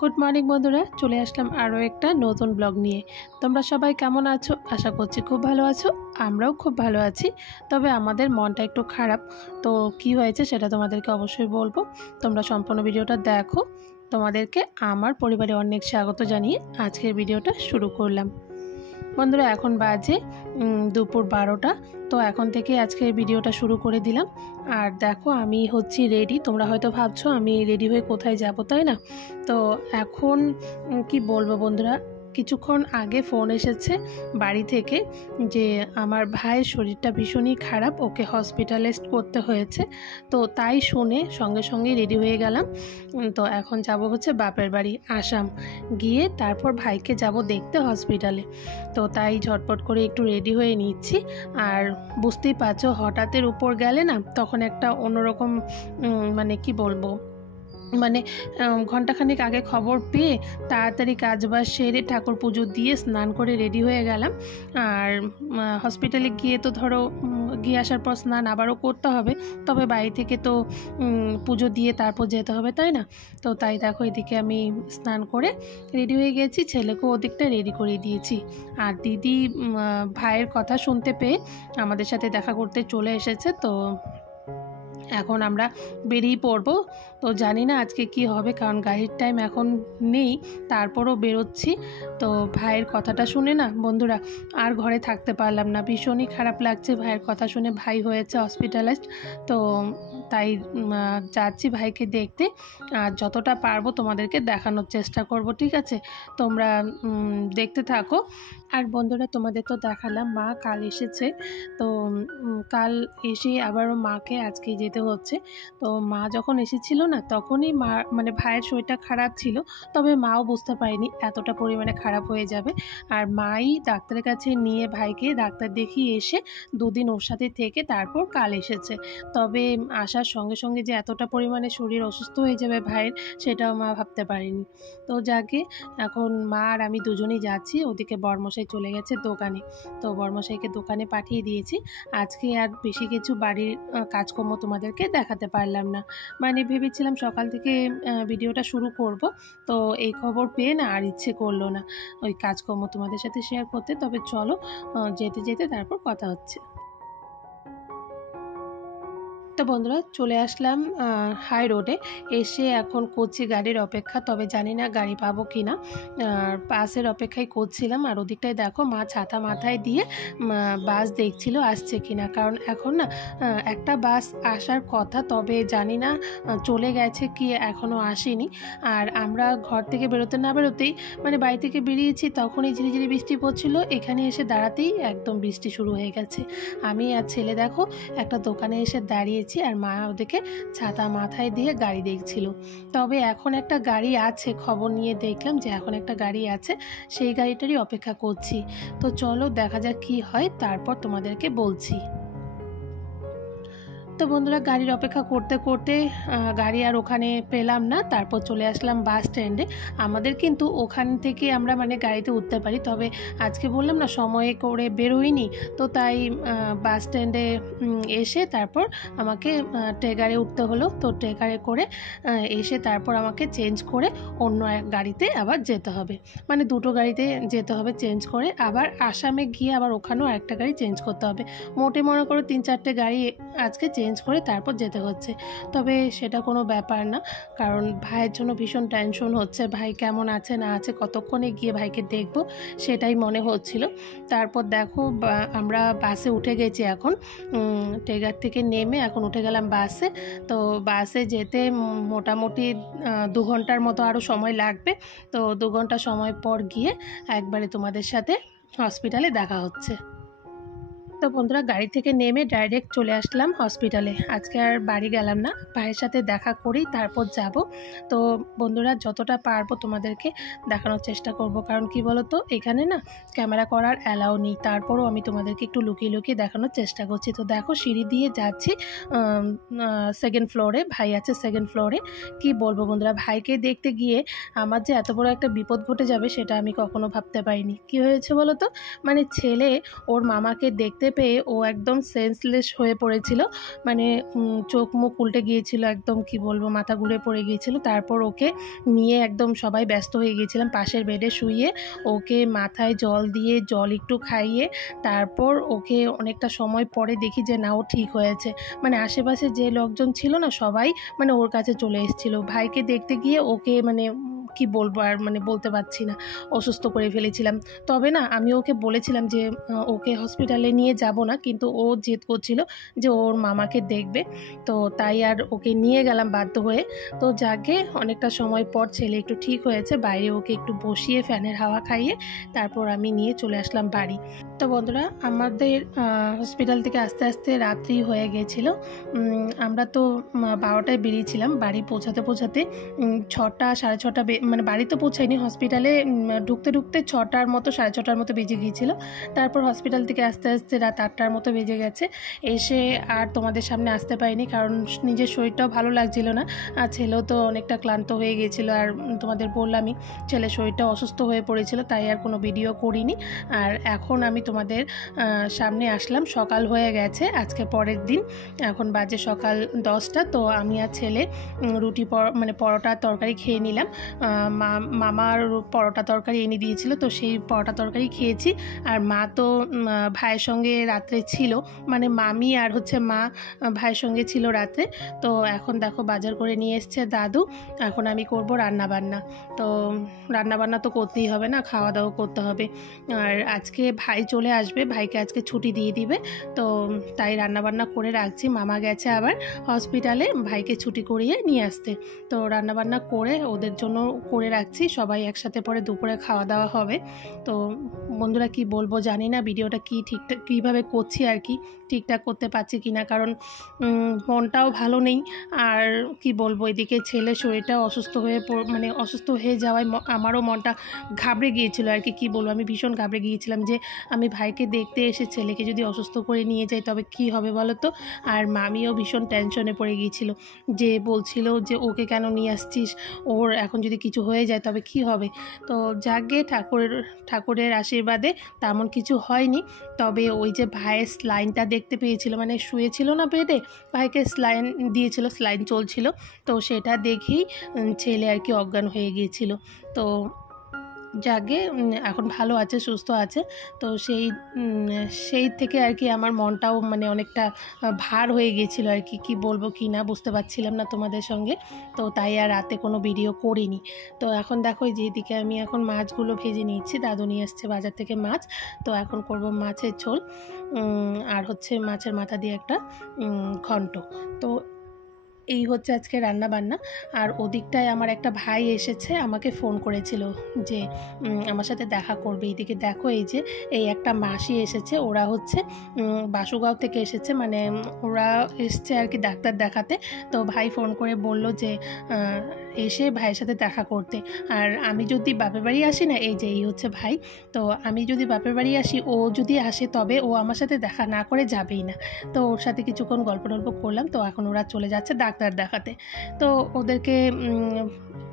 Good morning বন্ধুরা, চলে আসলাম আরও একটা নতুন ব্লগ নিয়ে। তোমরা সবাই কেমন আছো? আশা করছি খুব ভালো আছো। আমরাও খুব ভালো আছি, তবে আমাদের মনটা একটু খারাপ। তো কি হয়েছে সেটা তোমাদেরকে অবশ্যই বলবো। তোমরা সম্পূর্ণ ভিডিওটা দেখো। তোমাদেরকে আমার পরিবারে অনেক স্বাগত জানিয়ে আজকের ভিডিওটা শুরু করলাম। বন্ধুরা, এখন বাজে দুপুর 12টা। তো এখন থেকে আজকের ভিডিওটা শুরু করে দিলাম। আর দেখো, আমি হচ্ছি রেডি। তোমরা হয়তো ভাবছো আমি রেডি হয়ে কোথায় যাব, তাই না? তো এখন কি বলবো বন্ধুরা, কিছুক্ষণ আগে ফোন এসেছে বাড়ি থেকে যে আমার ভাইয়ের শরীরটা ভীষণই খারাপ, ওকে হসপিটালাইজড করতে হয়েছে। তো তাই শুনে সঙ্গে সঙ্গে রেডি হয়ে গেলাম। তো এখন যাব হচ্ছে বাপের বাড়ি আসাম, গিয়ে তারপর ভাইকে যাব দেখতে হসপিটালে। তো তাই ঝটপট করে একটু রেডি হয়ে নিচ্ছি। আর বুঝতেই পারছো, হঠাৎের উপর গেলে না তখন একটা অন্যরকম মানে কি বলবো, মানে ঘণ্টাখানেক আগে খবর পেয়ে তাড়াতাড়ি কাজবাজ সেরে ঠাকুর পুজো দিয়ে স্নান করে রেডি হয়ে গেলাম। আর হসপিটালে গিয়ে তো ধরো গিয়ে আসার পর স্নান আবারও করতে হবে, তবে বাড়ি থেকে তো পুজো দিয়ে তারপর যেতে হবে, তাই না? তো তাই দেখো, এদিকে আমি স্নান করে রেডি হয়ে গেছি, ছেলেকেও ওদিকটা রেডি করে দিয়েছি। আর দিদি ভাইয়ের কথা শুনতে পেয়ে আমাদের সাথে দেখা করতে চলে এসেছে। তো এখন আমরা বেরিয়ে পড়বো। তো জানি না আজকে কি হবে, কারণ গাড়ির টাইম এখন নেই, তারপরও বেরোচ্ছি। তো ভাইয়ের কথাটা শুনে না বন্ধুরা আর ঘরে থাকতে পারলাম না, ভীষণই খারাপ লাগছে ভাইয়ের কথা শুনে। ভাই হয়েছে হসপিটালাইজড, তো তাই যাচ্ছি ভাইকে দেখতে। আর যতটা পারবো তোমাদেরকে দেখানোর চেষ্টা করব, ঠিক আছে? তোমরা দেখতে থাকো। আর বন্ধুরা, তোমাদের তো দেখালাম মা কাল এসেছে। তো কাল এসে আবারও মাকে আজকে যেতে হচ্ছে। তো মা যখন এসেছিল না, তখনই মা মানে ভাইয়ের শরীরটা খারাপ ছিল, তবে মাও বুঝতে পারেনি এতটা পরিমাণে খারাপ হয়ে যাবে। আর মাই ডাক্তারের কাছে নিয়ে ভাইকে ডাক্তার দেখিয়ে এসে দুদিন ওর সাথে থেকে তারপর কাল এসেছে। তবে আসার সঙ্গে সঙ্গে যে এতটা পরিমাণে শরীর অসুস্থ হয়ে যাবে ভাইয়ের, সেটাও মা ভাবতে পারেনি। তো যাকে এখন মা আর আমি দুজনেই যাচ্ছি। ওদিকে বর্মশাই চলে গেছে দোকানে, তো বর্মশাইকে দোকানে পাঠিয়ে দিয়েছি। আজকে আর বেশি কিছু বাড়ির কাজকর্ম তোমাদেরকে দেখাতে পারলাম না, মানে ভেবেছিলাম সকাল থেকে ভিডিওটা শুরু করব, তো এই খবর পেয়ে না আর ইচ্ছে করলো না ওই কাজকর্ম তোমাদের সাথে শেয়ার করতে। তবে চলো যেতে যেতে তারপর কথা হচ্ছে। তো বন্ধুরা, চলে আসলাম হাই রোডে। এসে এখন করছি গাড়ির অপেক্ষা, তবে জানি না গাড়ি পাবো কি না। বাসের অপেক্ষায় করছিলাম। আর ওদিকটায় দেখো মা ছাতা মাথায় দিয়ে বাস দেখছিল আসছে কি না, কারণ এখন না একটা বাস আসার কথা, তবে জানি না চলে গেছে কি এখনও আসেনি। আর আমরা ঘর থেকে বেরোতে না বেরোতেই, মানে বাড়ি থেকে বেরিয়েছি, তখনই ঝিরিঝিরি বৃষ্টি পড়ছিল। এখানে এসে দাঁড়াতেই একদম বৃষ্টি শুরু হয়ে গেছে। আমি আর ছেলে দেখো একটা দোকানে এসে দাঁড়িয়ে, আর মা ওদিকে ছাতা মাথায় দিয়ে গাড়ি দেখছিল। তবে এখন একটা গাড়ি আছে, খবর নিয়ে দেখলাম যে এখন একটা গাড়ি আছে, সেই গাড়িটারই অপেক্ষা করছি। তো চলো দেখা যাক কি হয়, তারপর তোমাদেরকে বলছি। তো বন্ধুরা, গাড়ির অপেক্ষা করতে করতে গাড়ি আর ওখানে পেলাম না, তারপর চলে আসলাম বাস স্ট্যান্ডে। আমাদের কিন্তু ওখান থেকে আমরা মানে গাড়িতে উঠতে পারি, তবে আজকে বললাম না সময়ে করে বেরোইনি, তো তাই বাস স্ট্যান্ডে এসে তারপর আমাকে ট্রেগারে উঠতে হলো। তো ট্রেগারে করে এসে তারপর আমাকে চেঞ্জ করে অন্য এক গাড়িতে আবার যেতে হবে, মানে দুটো গাড়িতে যেতে হবে চেঞ্জ করে। আবার আসামে গিয়ে আবার ওখানেও আরেকটা গাড়ি চেঞ্জ করতে হবে। মোটে মনে করে 3-4টে গাড়ি আজকে চেঞ্জ করে তারপর যেতে হচ্ছে। তবে সেটা কোনো ব্যাপার না, কারণ ভাইয়ের জন্য ভীষণ টেনশন হচ্ছে, ভাই কেমন আছে না আছে, কতক্ষণে গিয়ে ভাইকে দেখবো সেটাই মনে হচ্ছিল। তারপর দেখো আমরা বাসে উঠে গেছি। এখন ট্রেগার থেকে নেমে এখন উঠে গেলাম বাসে। তো বাসে যেতে মোটামুটি 2 ঘন্টার মতো আরও সময় লাগবে। তো 2 ঘন্টা সময় পর গিয়ে একবারে তোমাদের সাথে হসপিটালে দেখা হচ্ছে। তো বন্ধুরা, গাড়ি থেকে নেমে ডাইরেক্ট চলে আসলাম হসপিটালে। আজকে আর বাড়ি গেলাম না, ভাইয়ের সাথে দেখা করেই তারপর যাব। তো বন্ধুরা, যতটা পারবো তোমাদেরকে দেখানোর চেষ্টা করব, কারণ কি বলো তো, এখানে না ক্যামেরা করার অ্যালাউ নেই, তারপরও আমি তোমাদেরকে একটু লুকিয়ে লুকিয়ে দেখানোর চেষ্টা করছি। তো দেখো, সিঁড়ি দিয়ে যাচ্ছি 2nd ফ্লোরে, ভাই আছে 2nd ফ্লোরে। কি বলবো বন্ধুরা, ভাইকে দেখতে গিয়ে আমার যে এত বড় একটা বিপদ ঘটে যাবে সেটা আমি কখনো ভাবতে পারিনি। কি হয়েছে বলো তো, মানে ছেলে ওর মামাকে দেখতে দেখতে পেয়ে ও একদম সেন্সলেস হয়ে পড়েছিল, মানে চোখ মুখ উল্টে গিয়েছিল, একদম কি বলবো মাথা ঘুরে পড়ে গিয়েছিল। তারপর ওকে নিয়ে একদম সবাই ব্যস্ত হয়ে গিয়েছিলাম, পাশের বেডে শুইয়ে ওকে মাথায় জল দিয়ে জল একটু খাইয়ে তারপর ওকে অনেকটা সময় পরে দেখি যে না ও ঠিক হয়েছে। মানে আশেপাশে যে লোকজন ছিল না সবাই মানে ওর কাছে চলে এসেছিল ভাইকে দেখতে গিয়ে। ওকে মানে কি বলবো আর মানে বলতে পারছি না, অসুস্থ করে ফেলেছিলাম। তবে না আমি ওকে বলেছিলাম যে ওকে হসপিটালে নিয়ে যাব না, কিন্তু ও জেদ করছিল যে ওর মামাকে দেখবে, তো তাই আর ওকে নিয়ে গেলাম বাধ্য হয়ে। তো যাকে অনেকটা সময় পর ছেলে একটু ঠিক হয়েছে, বাইরে ওকে একটু বসিয়ে ফ্যানের হাওয়া খাইয়ে তারপর আমি নিয়ে চলে আসলাম বাড়ি। তো বন্ধুরা আমাদের হসপিটাল থেকে আস্তে আস্তে রাত্রি হয়ে গিয়েছিলো। আমরা তো 12টায় বেরিয়েছিলাম, বাড়ি পৌঁছাতে পৌঁছাতে 6টা 6:30 মানে বাড়ি তো পৌঁছায়নি, হসপিটালে ঢুকতে ঢুকতে 6টার মতো 6:30টার মতো বেজে গিয়েছিলো। তারপর হসপিটাল থেকে আস্তে আস্তে রাত 8টার মতো বেজে গেছে। এসে আর তোমাদের সামনে আসতে পারিনি, কারণ নিজের শরীরটাও ভালো লাগছিল না, আর ছেলেও তো অনেকটা ক্লান্ত হয়ে গিয়েছিলো। আর তোমাদের বললামই ছেলে শরীরটা অসুস্থ হয়ে পড়েছিল, তাই আর কোনো ভিডিও করিনি। আর এখন আমি তোমাদের সামনে আসলাম, সকাল হয়ে গেছে আজকে পরের দিন, এখন বাজে সকাল 10টা। তো আমি আর ছেলে রুটি মানে পরোটা তরকারি খেয়ে নিলাম। মামার পরোটা তরকারি এনে দিয়েছিল, তো সেই পরোটা তরকারি খেয়েছি। আর মা তো ভাইয়ের সঙ্গে রাত্রে ছিল, মানে মামি আর হচ্ছে মা ভাইয়ের সঙ্গে ছিল রাত্রে। তো এখন দেখো বাজার করে নিয়ে এসছে দাদু, এখন আমি করব রান্নাবান্না। তো রান্নাবান্না তো করতেই হবে না, খাওয়া দাওয়া করতে হবে। আর আজকে ভাই চলে আসবে, ভাইকে আজকে ছুটি দিয়ে দিবে, তো তাই রান্নাবান্না করে রাখছি। মামা গেছে আবার হসপিটালে ভাইকে ছুটি করিয়ে নিয়ে আসতে, তো রান্নাবান্না করে ওদের জন্য করে রাখছি, সবাই একসাথে পরে দুপুরে খাওয়া দাওয়া হবে। তো বন্ধুরা কি বলবো জানি না ভিডিওটা কি ঠিকঠাক কীভাবে করছি আর কি ঠিকঠাক করতে পারছি কিনা, কারণ মনটাও ভালো নেই। আর কি বলবো এদিকে ছেলে শরীরটাও অসুস্থ হয়ে মানে অসুস্থ হয়ে যাওয়ায় আমারও মনটা ঘাবড়ে গিয়েছিল আর কি বলবো, আমি ভীষণ ঘাবড়ে গিয়েছিলাম যে আমি ভাইকে দেখতে এসে ছেলেকে যদি অসুস্থ করে নিয়ে যাই তবে কি হবে বলো তো। আর মামিও ভীষণ টেনশনে পড়ে গিয়েছিল, যে বলছিল যে ওকে কেন নিয়ে আসছিস, ওর এখন যদি কিছু হয়ে যায় তবে কি হবে। তো যাকে ঠাকুরের আশীর্বাদে তেমন কিছু হয়নি। তবে ওই যে ভাইয়ের স্লাইনটা দেখতে পেয়েছিল, মানে শুয়েছিল না বেডে, ভাইকে স্লাইন দিয়েছিল, স্লাইন চলছিল, তো সেটা দেখেই ছেলে আর কি অজ্ঞান হয়ে গিয়েছিল। তো যাকে এখন ভালো আছে, সুস্থ আছে। তো সেই থেকে আর কি আমার মনটাও মানে অনেকটা ভার হয়ে গিয়েছিল আর কি বলবো কি না বুঝতে পারছিলাম না তোমাদের সঙ্গে, তো তাই আর রাতে কোনো ভিডিও করিনি। তো এখন দেখো যেদিকে আমি এখন মাছগুলো ভেজে নিচ্ছি, দাদু নিয়ে আসছে বাজার থেকে মাছ, তো এখন করব মাছের ঝোল আর হচ্ছে মাছের মাথা দিয়ে একটা ঘন্ট। তো এই হচ্ছে আজকে রান্না বান্না। আর ওদিকটায় আমার একটা ভাই এসেছে, আমাকে ফোন করেছিল যে আমার সাথে দেখা করবে। এইদিকে দেখো এই যে এই একটা মাসি এসেছে, ওরা হচ্ছে বাসুগাঁও থেকে এসেছে, মানে ওরা এসছে আর কি ডাক্তার দেখাতে। তো ভাই ফোন করে বলল যে এসে ভাইয়ের সাথে দেখা করতে। আর আমি যদি বাপের বাড়ি আসি না, এই যে এই হচ্ছে ভাই, তো আমি যদি বাপের বাড়ি আসি, ও যদি আসে তবে ও আমার সাথে দেখা না করে যাবেই না। তো ওর সাথে কিছুক্ষণ গল্প করলাম। তো এখন ওরা চলে যাচ্ছে ডাক্তার দেখাতে, তো ওদেরকে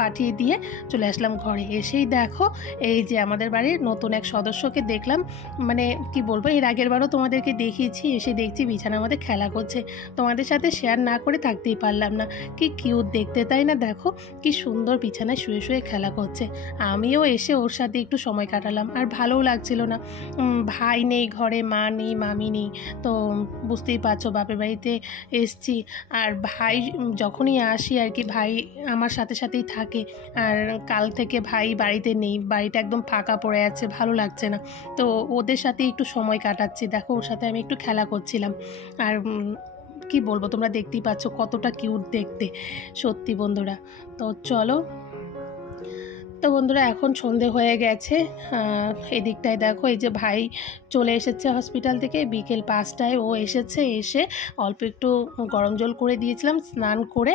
পাঠিয়ে দিয়ে চলে আসলাম ঘরে। এসেই দেখো এই যে আমাদের বাড়ির নতুন এক সদস্যকে দেখলাম, মানে কি বলবো এর আগের বারও তোমাদেরকে দেখিয়েছি, এসে দেখছি বিছানার মধ্যে খেলা করছে, তোমাদের সাথে শেয়ার না করে থাকতেই পারলাম না। কি কিউট দেখতে তাই না, দেখো কি সুন্দর বিছানায় শুয়ে শুয়ে খেলা করছে। আমিও এসে ওর সাথে একটু সময় কাটালাম, আর ভালোও লাগছিল না। ভাই নেই ঘরে, মা নেই, মামি নেই, তো বুঝতেই পারছো বাপের বাড়িতে এসছি। আর ভাই যখনই আসি আর কি ভাই আমার সাথে সাথেই থাকে, আর কাল থেকে ভাই বাড়িতে নেই, বাড়িটা একদম ফাঁকা পড়ে আছে, ভালো লাগছে না। তো ওদের সাথে একটু সময় কাটাচ্ছি, দেখো ওর সাথে আমি একটু খেলা করছিলাম। আর কি বলবো তোমরা দেখতেই পাচ্ছ কতটা কিউট দেখতে, সত্যি বন্ধুরা। তো চলো, তো বন্ধুরা এখন সন্ধে হয়ে গেছে। এদিকটায় দেখো এই যে ভাই চলে এসেছে হসপিটাল থেকে, বিকেল 5টায় ও এসেছে। এসে অল্প একটু গরম জল করে দিয়েছিলাম, স্নান করে,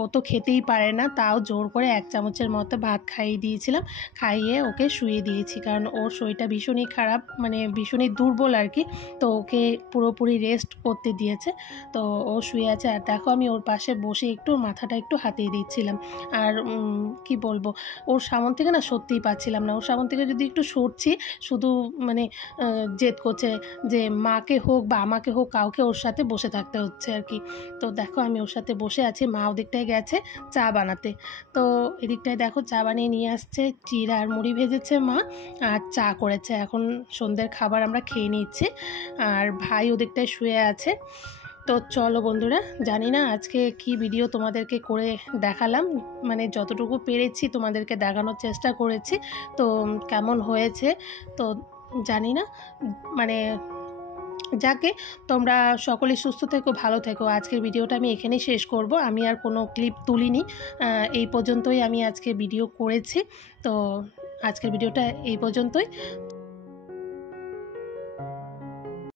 ও তো খেতেই পারে না, তাও জোর করে 1 চামচের মতো ভাত খাইয়ে দিয়েছিলাম, খাইয়ে ওকে শুয়ে দিয়েছি, কারণ ওর শরীরটা ভীষণই খারাপ, মানে ভীষণই দুর্বল আর কি। তো ওকে পুরোপুরি রেস্ট করতে দিয়েছে, তো ও শুয়ে আছে। আর দেখো আমি ওর পাশে বসে একটু মাথাটা একটু হাতিয়ে দিচ্ছিলাম। আর কি বলবো ওর ওর সামন থেকে না সত্যিই পাচ্ছিলাম না। ওর সামন থেকে যদি একটু সরছি শুধু মানে জেদ করছে যে মাকে হোক বা আমাকে হোক কাউকে ওর সাথে বসে থাকতে হচ্ছে আর কি। তো দেখো আমি ওর সাথে বসে আছি, মা ওদিকটায় গেছে চা বানাতে। তো এদিকটায় দেখো চা বানিয়ে নিয়ে আসছে, চিড়া আর মুড়ি ভেজেছে মা, আর চা করেছে। এখন সন্ধ্যের খাবার আমরা খেয়ে নিচ্ছি, আর ভাই ওদিকটায় শুয়ে আছে। তো চলো বন্ধুরা, জানি না আজকে কি ভিডিও তোমাদেরকে করে দেখালাম, মানে যতটুকু পেরেছি তোমাদেরকে দেখানোর চেষ্টা করেছি। তো কেমন হয়েছে তো জানি না, মানে যাকে তোমরা সকলেই সুস্থ থেকো, ভালো থেকো। আজকের ভিডিওটা আমি এখানেই শেষ করব। আমি আর কোনো ক্লিপ তুলিনি, এই পর্যন্তই আমি আজকে ভিডিও করেছি। তো আজকের ভিডিওটা এই পর্যন্তই।